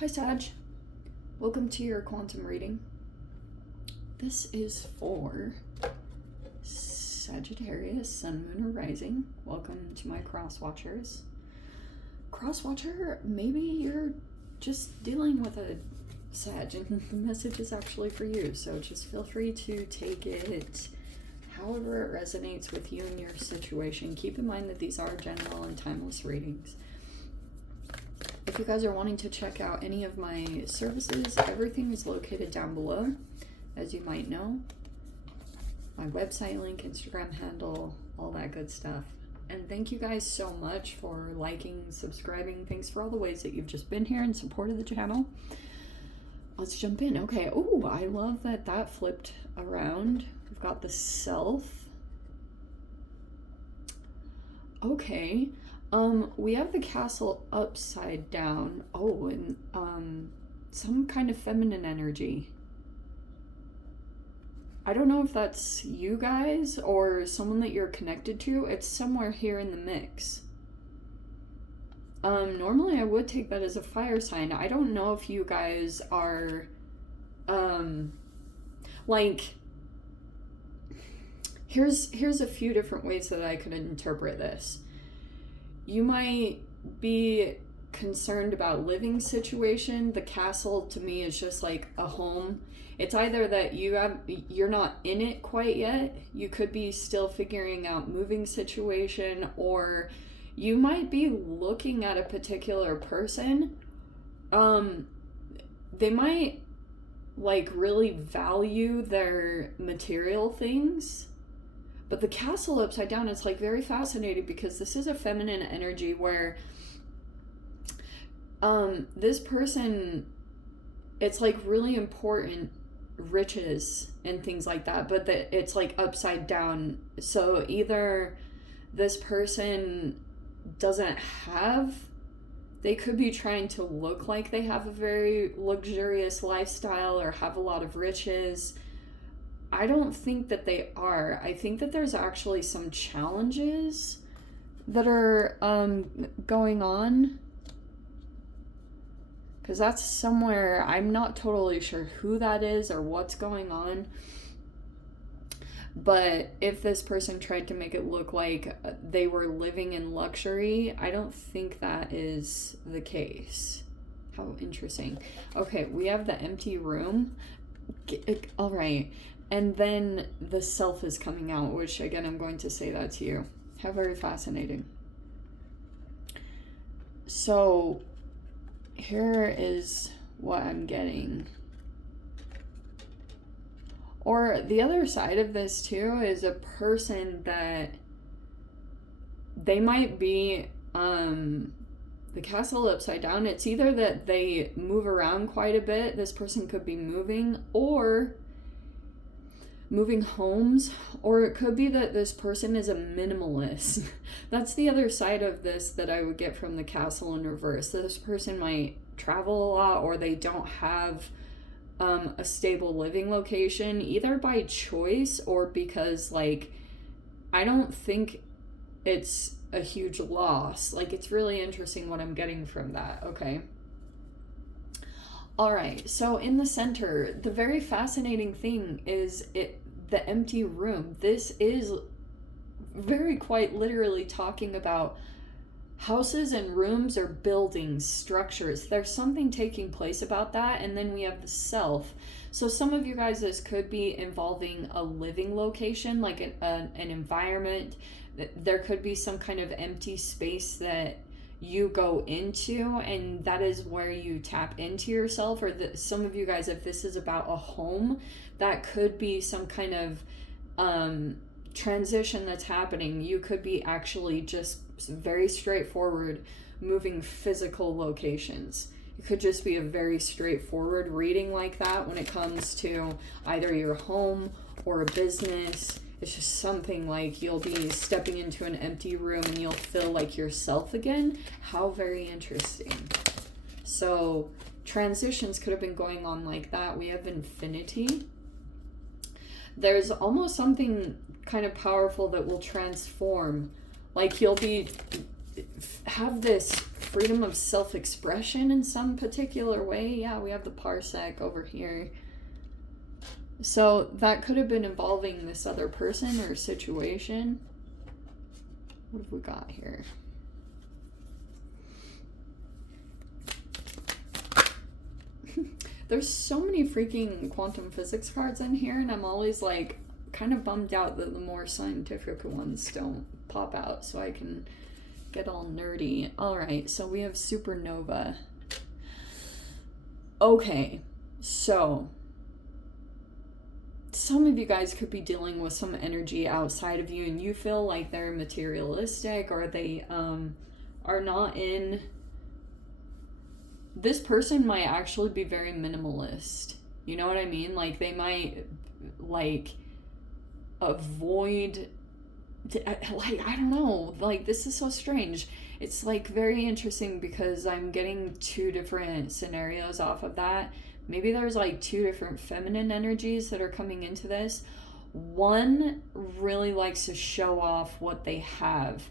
Hi Sag, welcome to your quantum reading. This is for Sagittarius, Sun, Moon, or Rising. Welcome to my cross watchers. Cross watcher, maybe you're just dealing with a Sag and the message is actually for you, so just feel free to take it however it resonates with you and your situation. Keep in mind that these are general and timeless readings. If you guys are wanting to check out any of my services, everything is located down below, as you might know. My website link, Instagram handle, all that good stuff. And thank you guys so much for liking, subscribing. Thanks for all the ways that you've just been here and supported the channel. Let's jump in. Okay. Oh, I love that that flipped around. We've got the Self. Okay. We have the Castle upside down. Oh, and some kind of feminine energy. I don't know if that's you guys or someone that you're connected to. It's somewhere here in the mix. Normally I would take that as a fire sign. I don't know if you guys are, like, here's a few different ways that I could interpret this. You might be concerned about living situation. The castle to me is just like a home. It's either that you're not in it quite yet. You could be still figuring out moving situation, or you might be looking at a particular person. They might like really value their material things. But the castle upside down, it's like very fascinating because this is a feminine energy where this person, it's like really important riches and things like that, but that it's like upside down. So either this person doesn't have, they could be trying to look like they have a very luxurious lifestyle or have a lot of riches. I don't think that they are. I think that there's actually some challenges that are going on. Because that's somewhere, I'm not totally sure who that is or what's going on. But if this person tried to make it look like they were living in luxury, I don't think that is the case. How interesting. Okay, we have the empty room. All right. And then the Self is coming out, which again, I'm going to say that to you. How very fascinating. So here is what I'm getting. Or the other side of this too is a person that they might be, the castle upside down. It's either that they move around quite a bit. This person could be moving or moving homes, or it could be that this person is a minimalist. That's the other side of this that I would get from the castle in reverse. This person might travel a lot, or they don't have a stable living location, either by choice or because, like, I don't think it's a huge loss. Like, it's really interesting what I'm getting from that. Okay. All right, so in the center, the very fascinating thing is the empty room. This is very quite literally talking about houses and rooms or buildings, structures. There's something taking place about that. And then we have the Self. So some of you guys, this could be involving a living location, like an environment. There could be some kind of empty space that you go into, and that is where you tap into yourself. Or some of you guys, if this is about a home, that could be some kind of transition that's happening. You could be actually just very straightforward moving physical locations. It could just be a very straightforward reading like that when it comes to either your home or a business. It's just something like you'll be stepping into an empty room and you'll feel like yourself again. How very interesting. So transitions could have been going on like that. We have infinity. There's almost something kind of powerful that will transform. Like you'll have this freedom of self-expression in some particular way. Yeah, we have the parsec over here. So that could have been involving this other person or situation. What have we got here? There's so many freaking quantum physics cards in here, and I'm always like kind of bummed out that the more scientific ones don't pop out so I can get all nerdy. Alright, so we have supernova. Okay, so some of you guys could be dealing with some energy outside of you and you feel like they're materialistic, or they are not in... This person might actually be very minimalist. You know what I mean? Like, they might, like, avoid... Like, I don't know. Like, this is so strange. It's, like, very interesting because I'm getting two different scenarios off of that. Maybe there's, like, two different feminine energies that are coming into this. One really likes to show off what they have,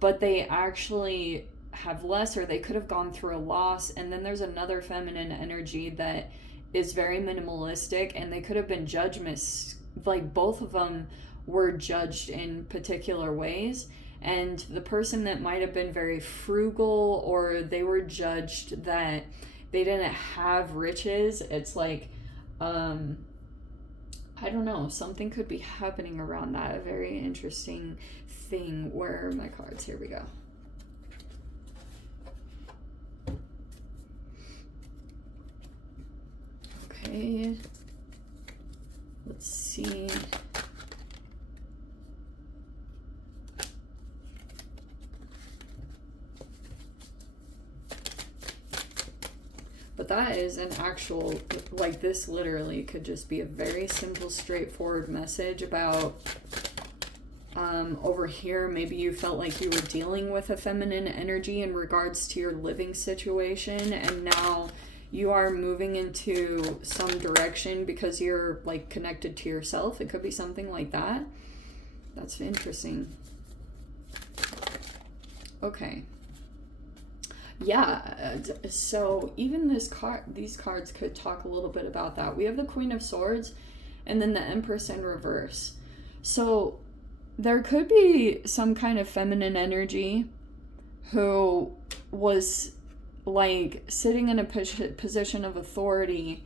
but they actually have less, or they could have gone through a loss. And then there's another feminine energy that is very minimalistic, and they could have been judgments. Like, both of them were judged in particular ways, and the person that might have been very frugal, or they were judged that they didn't have riches. It's like, I don't know, something could be happening around that. A very interesting thing. Where are my cards? Here we go. Okay, let's see. But that is an actual, like, this literally could just be a very simple, straightforward message about, over here, maybe you felt like you were dealing with a feminine energy in regards to your living situation, and now you are moving into some direction because you're, like, connected to yourself. It could be something like that. That's interesting. Okay. Yeah, so even these cards could talk a little bit about that. We have the Queen of Swords and then the Empress in reverse. So there could be some kind of feminine energy who was, like, sitting in a position of authority.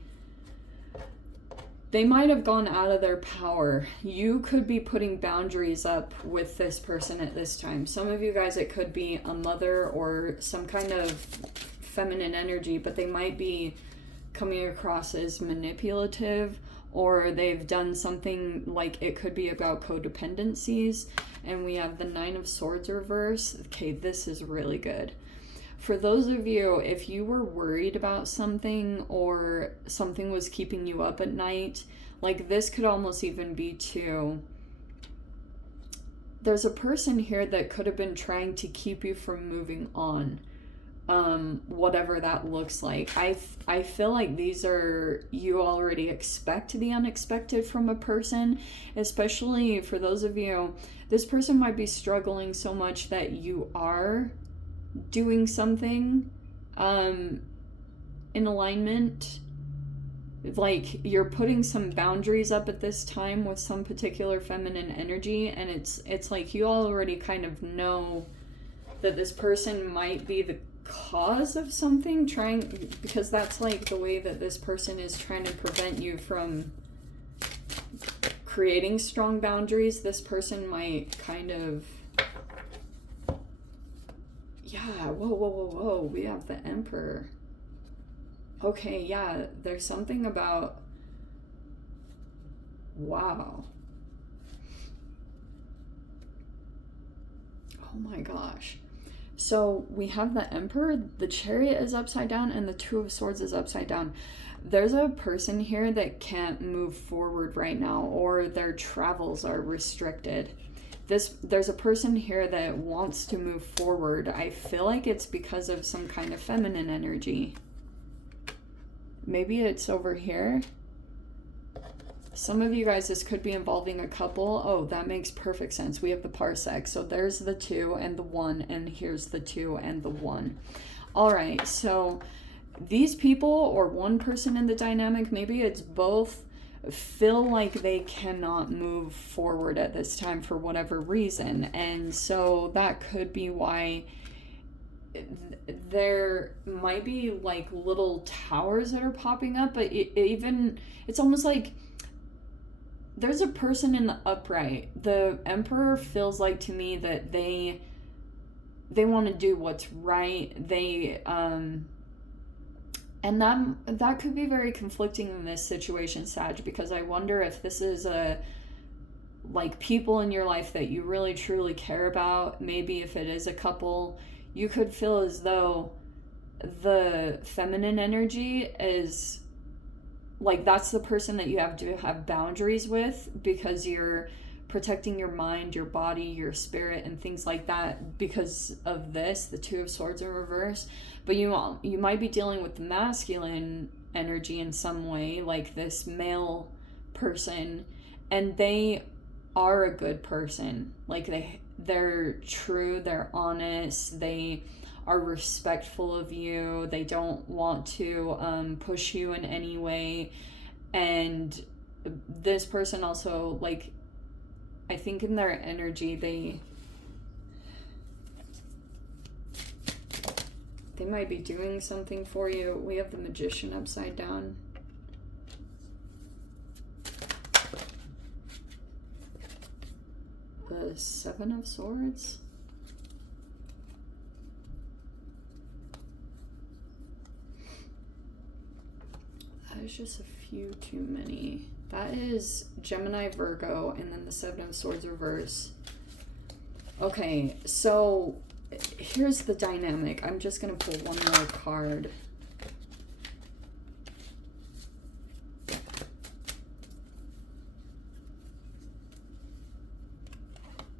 They might have gone out of their power. You could be putting boundaries up with this person at this time. Some of you guys, it could be a mother or some kind of feminine energy, but they might be coming across as manipulative, or they've done something, like, it could be about codependencies. And we have the Nine of Swords reverse. Okay, this is really good. For those of you, if you were worried about something or something was keeping you up at night, like, this could almost even be too... There's a person here that could have been trying to keep you from moving on, whatever that looks like. I feel like these are... You already expect the unexpected from a person, especially for those of you... This person might be struggling so much that you are doing something in alignment, like, you're putting some boundaries up at this time with some particular feminine energy, and it's like you already kind of know that this person might be the cause of something, because that's, like, the way that this person is trying to prevent you from creating strong boundaries. This person might kind of... Yeah, whoa. We have the Emperor. Okay, yeah, there's something about... Wow. Oh my gosh. So we have the Emperor, the Chariot is upside down, and the Two of Swords is upside down. There's a person here that can't move forward right now, or their travels are restricted. There's a person here that wants to move forward. I feel like it's because of some kind of feminine energy. Maybe it's over here. Some of you guys, this could be involving a couple. Oh, that makes perfect sense. We have the parsec. So there's the 2 and the 1, and here's the 2 and the 1. All right, so these people, or one person in the dynamic, maybe it's both, feel like they cannot move forward at this time for whatever reason. And so that could be why there might be like little towers that are popping up, but it's almost like there's a person in the upright. The Emperor feels like to me that they want to do what's right. And that could be very conflicting in this situation, Sag, because I wonder if this is like people in your life that you really truly care about. Maybe if it is a couple, you could feel as though the feminine energy is like that's the person that you have to have boundaries with, because you're protecting your mind, your body, your spirit, and things like that because of this, the Two of Swords in reverse. But you might be dealing with the masculine energy in some way, like this male person, and they are a good person. Like they're true, they're honest, they are respectful of you, they don't want to push you in any way. And this person also, like, I think in their energy, they might be doing something for you. We have the Magician upside down. The Seven of Swords. That is just a few too many. That is Gemini, Virgo, and then the Seven of Swords reverse. Okay, so here's the dynamic. I'm just going to pull one more card.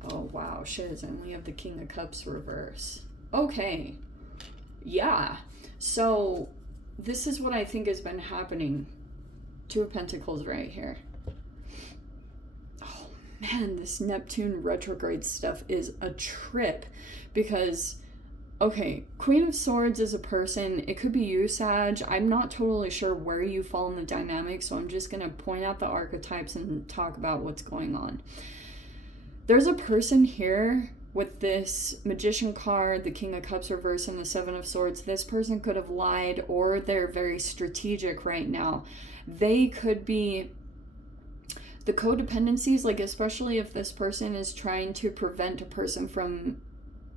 Oh, wow. Shiz, I only have the King of Cups reverse. Okay. Yeah. So this is what I think has been happening. Two of Pentacles right here. Oh man, this Neptune retrograde stuff is a trip, because, okay, Queen of Swords is a person. It could be you, Sag. I'm not totally sure where you fall in the dynamic, so I'm just going to point out the archetypes and talk about what's going on. There's a person here with this Magician card, the King of Cups reverse, and the Seven of Swords. This person could have lied, or they're very strategic right now. They could be the codependencies, like especially if this person is trying to prevent a person from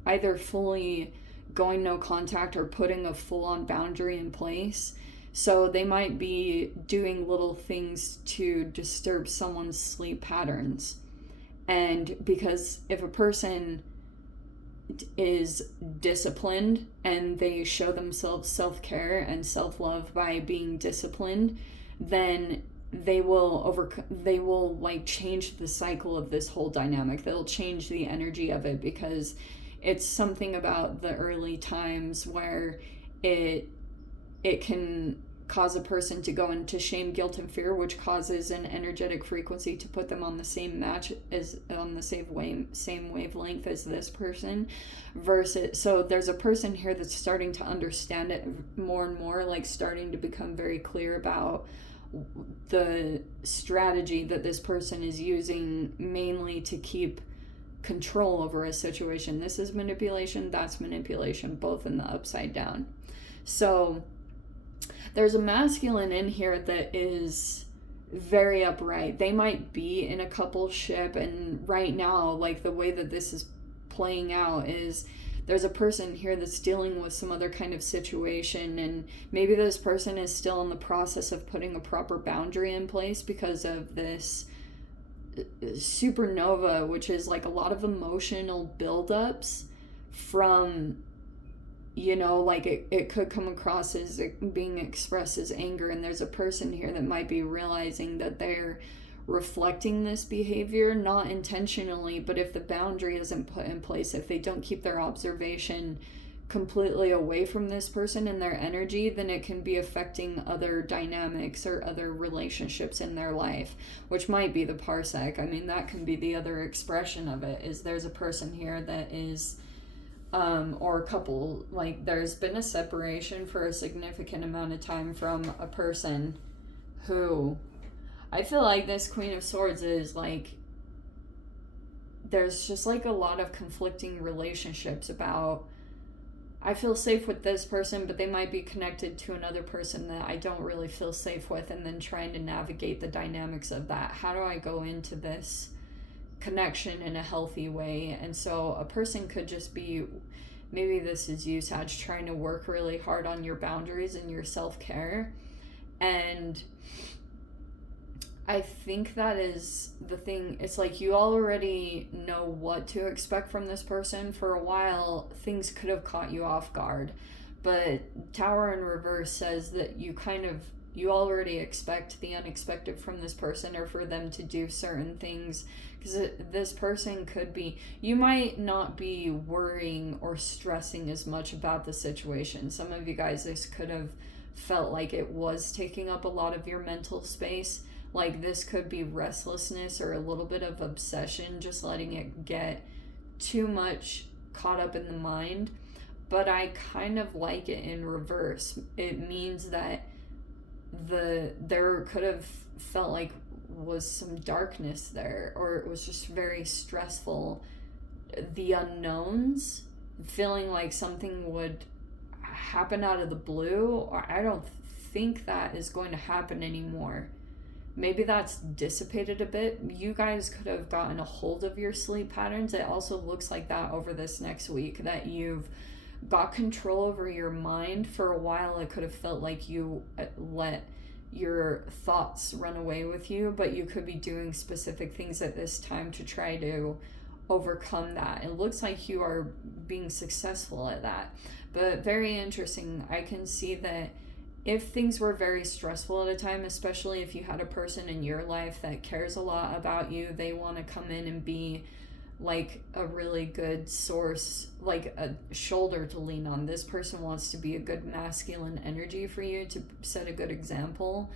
either fully going no contact or putting a full-on boundary in place. So they might be doing little things to disturb someone's sleep patterns. And because if a person is disciplined and they show themselves self-care and self-love by being disciplined, then they will like change the cycle of this whole dynamic. They'll change the energy of it, because it's something about the early times where it can cause a person to go into shame, guilt, and fear, which causes an energetic frequency to put them on the same match, as on the same wavelength as this person. So there's a person here that's starting to understand it more and more, like starting to become very clear about the strategy that this person is using, mainly to keep control over a situation. This is manipulation, that's manipulation, both in the upside down. So there's a masculine in here that is very upright. They might be in a coupleship, and right now, like the way that this is playing out is there's a person here that's dealing with some other kind of situation, and maybe this person is still in the process of putting a proper boundary in place because of this supernova, which is like a lot of emotional buildups from, you know, like it could come across as being expressed as anger, and there's a person here that might be realizing that they're reflecting this behavior, not intentionally, but if the boundary isn't put in place, if they don't keep their observation completely away from this person and their energy, then it can be affecting other dynamics or other relationships in their life, which might be the parsec. I mean, that can be the other expression of it, is there's a person here that is or a couple, like there's been a separation for a significant amount of time from a person who, I feel like this Queen of Swords is like, there's just like a lot of conflicting relationships about, I feel safe with this person, but they might be connected to another person that I don't really feel safe with, and then trying to navigate the dynamics of that. How do I go into this connection in a healthy way? And so a person could just be, maybe this is you, Sag, trying to work really hard on your boundaries and your self-care. And I think that is the thing. It's like you already know what to expect from this person. For a while, things could have caught you off guard. But Tower in reverse says that you already expect the unexpected from this person, or for them to do certain things. Because this person could be, you might not be worrying or stressing as much about the situation. Some of you guys, this could have felt like it was taking up a lot of your mental space. Like this could be restlessness or a little bit of obsession, just letting it get too much caught up in the mind. But I kind of like it in reverse. It means that there could have felt like was some darkness there, or it was just very stressful. The unknowns, feeling like something would happen out of the blue, or I don't think that is going to happen anymore. Maybe that's dissipated a bit. You guys could have gotten a hold of your sleep patterns. It also looks like that over this next week, that you've got control over your mind. For a while, it could have felt like you let your thoughts run away with you, but you could be doing specific things at this time to try to overcome that. It looks like you are being successful at that. But very interesting. I can see that if things were very stressful at a time, especially if you had a person in your life that cares a lot about you, they want to come in and be like a really good source, like a shoulder to lean on. This person wants to be a good masculine energy for you, to set a good example.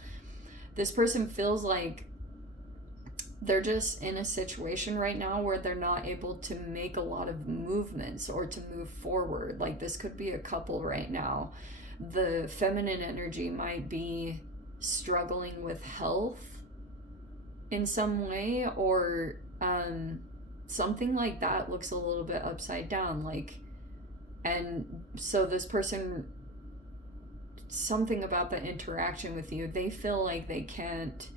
This person feels like they're just in a situation right now where they're not able to make a lot of movements or to move forward. Like this could be a couple right now. The feminine energy might be struggling with health in some way, or something like that looks a little bit upside down. Like, and so this person, something about the interaction with you, they feel like they can't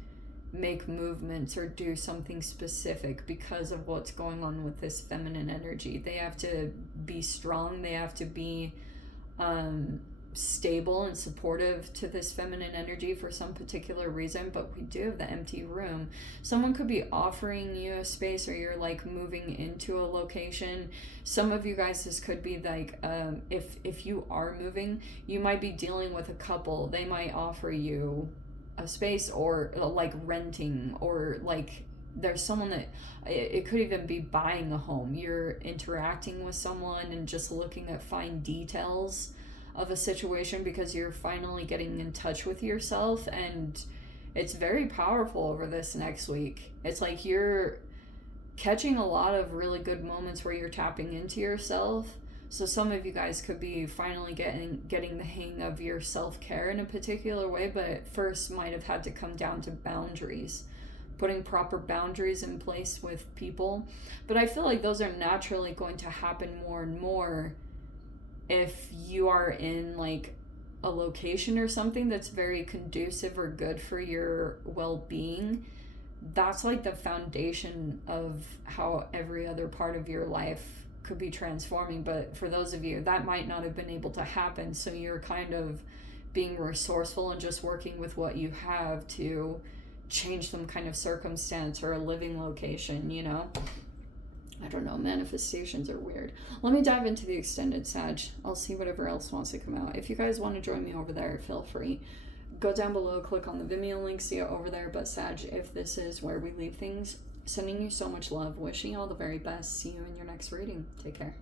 make movements or do something specific because of what's going on with this feminine energy. They have to be strong. They have to be stable and supportive to this feminine energy for some particular reason. But we do have the empty room. Someone could be offering you a space, or you're like moving into a location. Some of you guys, this could be like if you are moving, you might be dealing with a couple. They might offer you a space, or like renting, or like there's someone that it could even be buying a home. You're interacting with someone and just looking at fine details of a situation because you're finally getting in touch with yourself. And it's very powerful over this next week. It's like you're catching a lot of really good moments where you're tapping into yourself. So some of you guys could be finally getting the hang of your self-care in a particular way, but at first might have had to come down to boundaries, putting proper boundaries in place with people. But I feel like those are naturally going to happen more and more if you are in like a location or something that's very conducive or good for your well-being. That's like the foundation of how every other part of your life could be transforming. But for those of you, that might not have been able to happen, so you're kind of being resourceful and just working with what you have to change some kind of circumstance or a living location, you know? I don't know, manifestations are weird. Let me dive into the extended Sag. I'll see whatever else wants to come out. If you guys want to join me over there, feel free. Go down below, click on the Vimeo link, see it over there. But Sag, if this is where we leave things, sending you so much love, wishing you all the very best. See you in your next reading. Take care.